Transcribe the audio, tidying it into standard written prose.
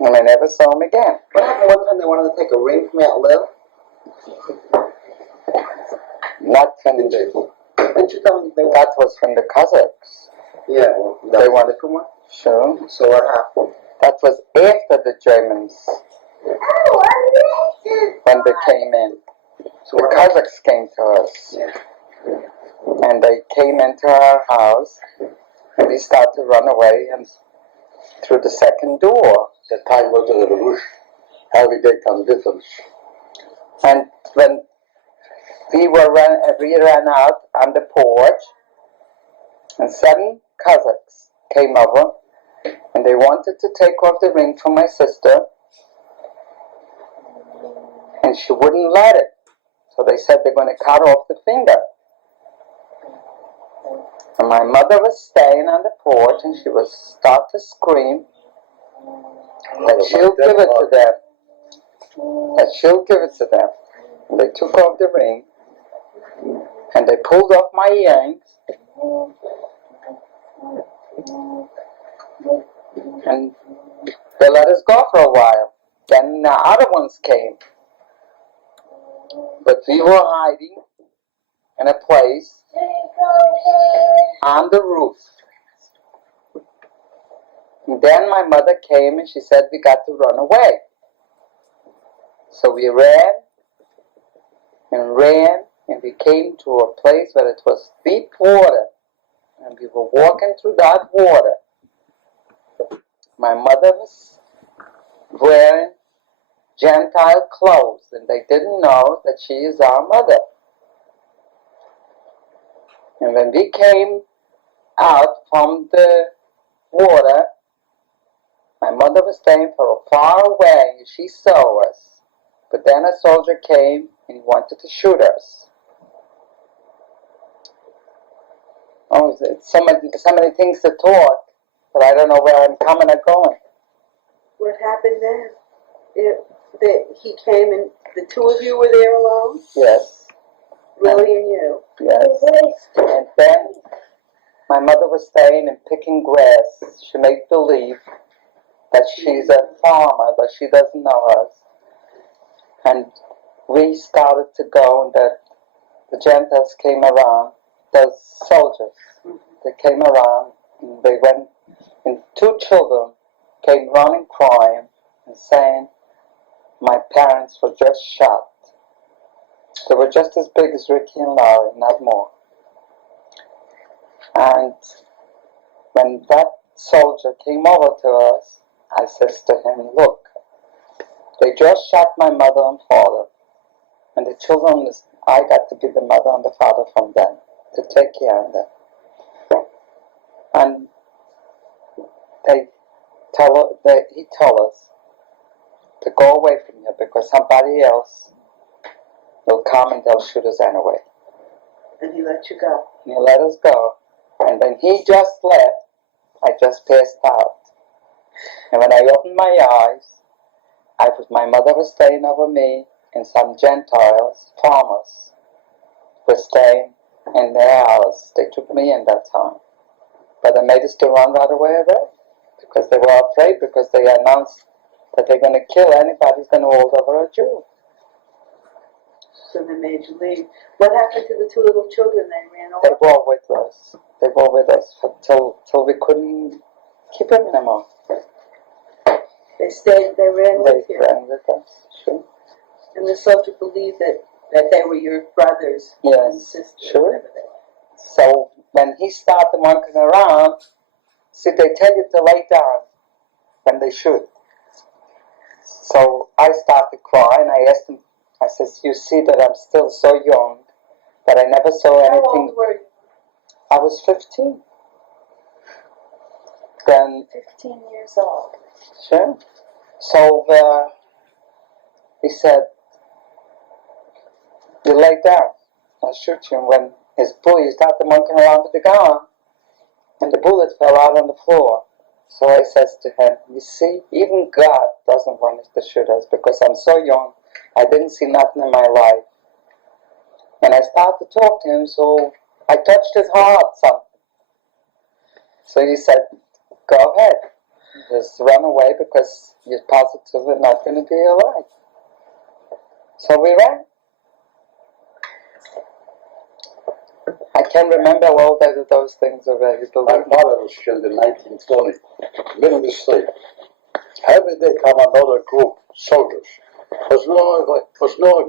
And I never saw him again. What happened one time they wanted to take a ring from Aunt Lil? Not from Didn't you tell me they wanted? That was from the Kazakhs. Yeah, well, that They was wanted- a different one. Sure. So what happened? That was after the Germans, when they came in. So The what happened? Kazakhs came to us. Yeah. And they came into our house, and we started to run away and through the second door. The time was the revolution. Every day comes different. And when we ran out on the porch, and 7 Kazakhs came over, and they wanted to take off the ring from my sister, and she wouldn't let it. So they said they're going to cut off the finger. And my mother was staying on the porch, and she would start to scream that she'll give it to them. That she'll give it to them. And they took off the ring, and they pulled off my earrings, and they let us go for a while. Then the other ones came. But we were hiding in a place on the roof. And then my mother came and she said we got to run away. So we ran and ran, and we came to a place where it was deep water. And we were walking through that water. My mother was wearing Gentile clothes, and they didn't know that she is our mother. And when we came out from the water, my mother was staying far away, and she saw us. But then a soldier came and he wanted to shoot us. Oh, it's so many things to talk, but I don't know where I'm coming or going. What happened then? He came and the two of you were there alone? Yes. Lily and you? Yes. And then my mother was staying and picking grass. She made believe that she's a farmer, but she doesn't know us. And we started to go, and the Gentiles came around, those soldiers, they came around, and they went, and 2 children came running crying and saying, my parents were just shot. They were just as big as Ricky and Larry, not more. And when that soldier came over to us, I says to him, look, they just shot my mother and father, and the children, I got to be the mother and the father from them, to take care of them. And he told us to go away from here because somebody else will come and they'll shoot us anyway. And he let you go? And he let us go. And when he just left, I just passed out. And when I opened my eyes, my mother was staying over me, and some Gentiles, farmers, were staying in their house. They took me in that time. But they made us to run right away, because they were afraid, because they announced that they're going to kill anybody who's going to hold over a Jew. So they made you leave. What happened to the 2 little children? They ran They over? were with us. They were with us till we couldn't keep them anymore. They ran with They you? ran with us, sure. And the soldier believed that they were your brothers and Yes, sisters? sure. Whatever they were. So when he started monkeying around, see, they tell you to lay down when they shoot. So I started crying. I asked him, I says, you see that I'm still so young, that I never saw anything. How old were you? I was 15. Then, 15 years old. sure. So he said, you lay down, I'll shoot you. And when his bully started monkeying around with the gun, and the bullet fell out on the floor. So I says to him, you see, even God doesn't want us to shoot us because I'm so young, I didn't see nothing in my life. And I started to talk to him, so I touched his heart something. So he said, go ahead. just run away because you're positively not going to be alive. So we ran. I can't remember all those things already. My father was killed in 1920, middle mistake. Every day come another group, soldiers. Was no